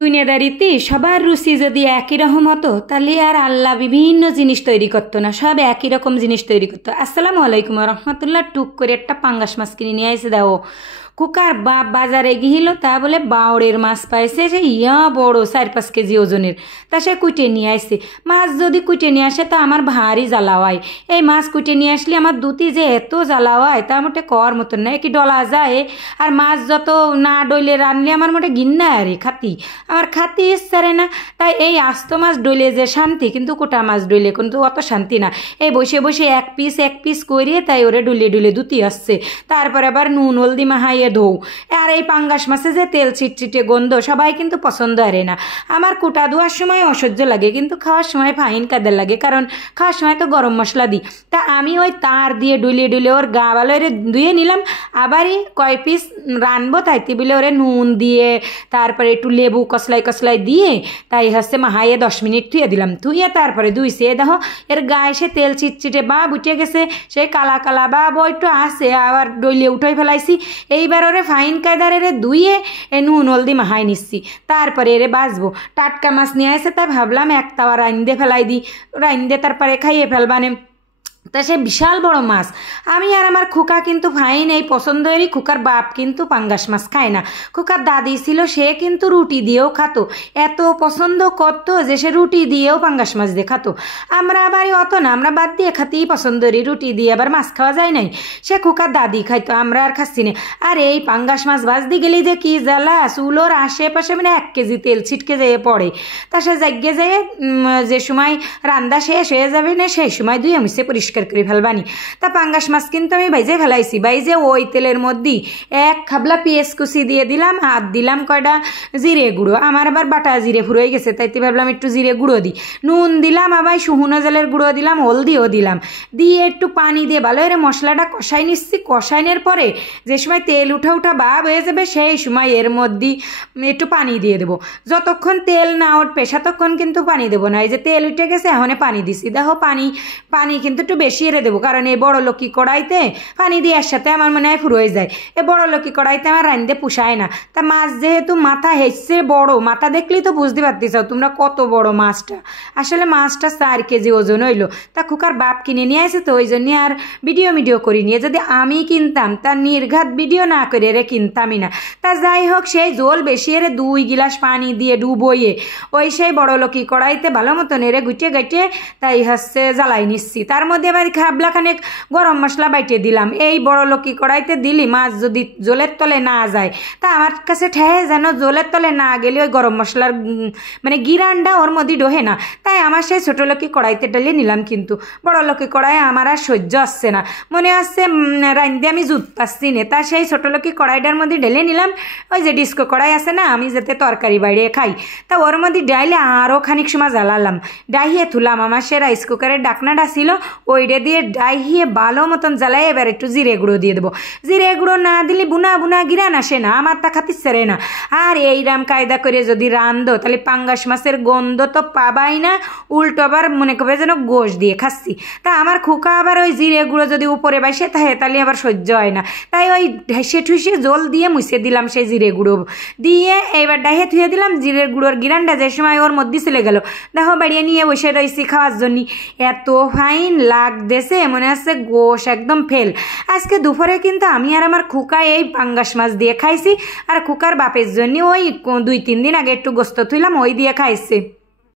দুনিয়াদারিতে সবার রুচি যদি একই রকম হতো তাহলে আর আল্লাহ বিভিন্ন জিনিস তৈরি করতো না, সব একই রকম জিনিস তৈরি করতো। আসসালামু আলাইকুম রহমতুল্লাহ। টুক করে একটা পাঙ্গাস মাছ কিনে নিয়ে এসে দাও। কুকার বাপ বাজারে গিয়েছিল, তা বলে বাউড়ের মাছ পাইছে, সে ইয়া বড় 4-5 কেজি ওজনের। তা সে কুটে নিয়ে আসছে। মাছ যদি কুটে নিয়ে আসে তা আমার ভারী জ্বালা হয়। এই মাছ কুটে নিয়ে আসলে আমার দুটি যে এত জ্বালা হয় তার মোটে কর মতন না, কি ডলা যায়। আর মাছ যত না ডইলে রানলে আমার মোটে গিন্না আরে খাতি, আমার খাতি ইচ্ছারে না। তাই এই আস্ত মাছ ডইলে যে শান্তি, কিন্তু কোটা মাছ ডইলে কিন্তু অত শান্তি না। এই বসে বসে এক পিস করিয়ে তাই ওরে ডুলে ডুলে দুটি আসছে। তারপর আবার নুন হলদি মাহাইয়ে ধৌ। আর এই পাঙ্গাস মাছে যে তেল ছিটছিটে গন্ধ সবাই কিন্তু পছন্দ আরে না। আমার কুটা ধোয়ার সময় অসহ্য লাগে, কিন্তু খাওয়ার সময় ফাইন কাদের লাগে, কারণ খাওয়ার সময় তো গরম মশলা দিই। তা আমি ওই তার দিয়ে ডুলে ডুলে ওর গা ভালো ওরে ধুয়ে নিলাম। আবারই কয় পিস রানবো তাইতে বলে ওরে নুন দিয়ে তারপরে একটু লেবু কসলাই দিয়ে তাই হচ্ছে মাহাইয়ে 10 মিনিট ধুয়ে দিলাম। ধুয়ে তারপরে ধুইছে দেখো এর গায়ে সে তেল ছিটছিটে বা উঠে গেছে, সে কালা কালা বা একটু আসে, আবার ডইলে উঠাই ফেলাইছি। এইবার ওরে ফাইন কায়দার এরে ধুয়ে নুন হলদি মাহাই নিচ্ছি। তারপরে এরে বাঁচবো। টাটকা মাছ নিয়ে আসে, তাই ভাবলাম এক তাওয়া রাইন্দে ফেলাই দিই, রাইন্দে তারপরে খাইয়ে ফেলবানে। তা সে বিশাল বড় মাছ। আমি আর আমার খোকা কিন্তু ফাইন এই পছন্দেরই। খোকার বাপ কিন্তু পাঙ্গাস মাছ খায় না। খোকার দাদি ছিল, সে কিন্তু রুটি দিয়েও খাতো, এত পছন্দ করতো যে সে রুটি দিয়েও পাঙ্গাস মাছ দিয়ে খাতো। আমরা আবার অত না, আমরা বাদ দিয়ে খাতেই পছন্দেরই, রুটি দিয়ে আবার মাছ খাওয়া যায় নাই। সে খোকার দাদি খাইতো, আমরা আর খাচ্ছি না। আর এই পাঙ্গাস মাছ ভাজতে গেলেই যে কি জ্বালা, চুলোর আশেপাশে মানে 1 কেজি তেল ছিটকে যেয়ে পড়ে। তা সে জাগিয়ে যেয়ে যে সময় রান্না শেষ হয়ে যাবে না সেই সময় ধুয়ে মুছে পরিষ্কার করে ফেলবানি। তা পাঙ্গাস মাছ কিন্তু আমি বাইজে ফেলাইছি। বাইজে ওই তেলের মধ্যে 1 খাবলা পেঁয়াজ কুচি দিয়ে দিলাম, আর দিলাম কয়টা জিরে গুঁড়ো। আমার আবার বাটা জিরে ফুরোয় গেছে, তাইতে ভাবলাম একটু জিরে গুঁড়ো দিই। নুন দিলাম, আবার শুকনো জলের গুঁড়ো দিলাম, হলদিও দিলাম। দিয়ে একটু পানি দিয়ে ভালো করে মশলাটা কষাই নিচ্ছি। কষাইনের পরে যে সময় তেল উঠা ভাব হয়ে যাবে সেই সময় এর মধ্যে একটু পানি দিয়ে দেবো। যতক্ষণ তেল না উঠবে ততক্ষণ কিন্তু পানি দেবো না। এই যে তেল উঠে গেছে এখন পানি দিছি। দেখো পানি কিন্তু একটু বেশি এরে দেবো, কারণ এই বড় লক্ষ্মী কড়াইতে পানি দেওয়ার সাথে আমার মনে হয় ফুরোয় যায়। এই বড় লক্ষ্মী কড়াইতে আমার রাঁধতে পুষায় না। তা মাছ যেহেতু মাথা হেসছে বড়, মাথা দেখলেই তো বুঝতে পারতেছ তোমরা কত বড় মাছটা। আসলে মাছটা 4 কেজি ওজন হইলো। তা খোকার বাপ কিনে নিয়ে আসে, তো ওই জন্য আর ভিডিও করি নিয়ে। যদি আমি কিনতাম তার নির্ঘাত ভিডিও না করে এরে কিনতামই না। তা যাই হোক, সেই জল বেশি এরে 2 গিলাস পানি দিয়ে ডুবইয়ে ওই সেই বড় লক্ষ্মী কড়াইতে ভালো মতন এরে গুটিয়ে গাইটে তাই হচ্ছে জ্বালাই নিচ্ছি। তার মধ্যে এবার খাবলাখানে গরম মশলা বাইটে দিলাম। এই বড় লক্ষ্মী কড়াইতে দিলি মাছ যদি জলের তলে না যায়, তা আমার কাছে ঠেয়ে যেন জলের তলে না গেলে ওই গরম মশলার মানে গিরানটা ওর মধ্যে ডোহে না। তাই আমার সেই ছোটো লক্ষ্মী কড়াইতে ডালিয়ে নিলাম, কিন্তু বড় লক্ষ্মী কড়াই আমার আর সহ্য আসছে না, মনে আসছে রাঁধতে আমি জুত পাচ্ছি না। তা সেই ছোটো লক্ষ্মী কড়াইটার মধ্যে ঢেলে নিলাম। ওই যে ডিস্কো কড়াই আছে না, আমি যাতে তরকারি বাইরে খাই, তা ওর মধ্যে ডাইলে আরও খানিক সময় জ্বালালাম। ডাইয়ে তুলাম। আমার সে রাইস কুকারের ডাকনাটা ছিল, ওইটা দিয়ে ডাইয়ে ভালো মতন জ্বালাই। এবার একটু জিরে গুঁড়ো দিয়ে দেবো। জিরে গুঁড়ো না দিলে বুনা গিরান আসে না, আমার তা খাতি সেরে না। আর এইরাম কায়দা করে যদি রান্ধো তাহলে পাঙ্গাস মাছের গন্ধ তো পাবাই না, উল্টো আবার মনে করবে যেন গোশ দিয়ে খাচ্ছি। তা আমার খোকা আবার ওই জিরে গুঁড়ো যদি উপরে বাইসে তাহলে আবার সহ্য হয় না। তাই ওই ঢেসে ঠুসে জল দিয়ে মুছে দিলাম সেই জিরে গুঁড়ো দিয়ে। এবার ডাইয়ে ধুয়ে দিলাম। জিরের গুঁড়োর গিরানটা যে সময় ওর মধ্যে চলে গেল, দেখো বাড়িয়ে নিয়ে বসে রয়েছি খাওয়ার জন্য। এত ফাইন লাগতেছে, মনে হচ্ছে গোশ একদম ফেল। আজকে দুপুরে কিন্তু আমি আর আমার খোকা এই পাঙ্গাস মাছ দিয়ে খাইছি, আর খোকার বাপের জন্য ওই 2-3 দিন আগে একটু গোস্ত থুইলাম, ওই দিয়ে খাইছে।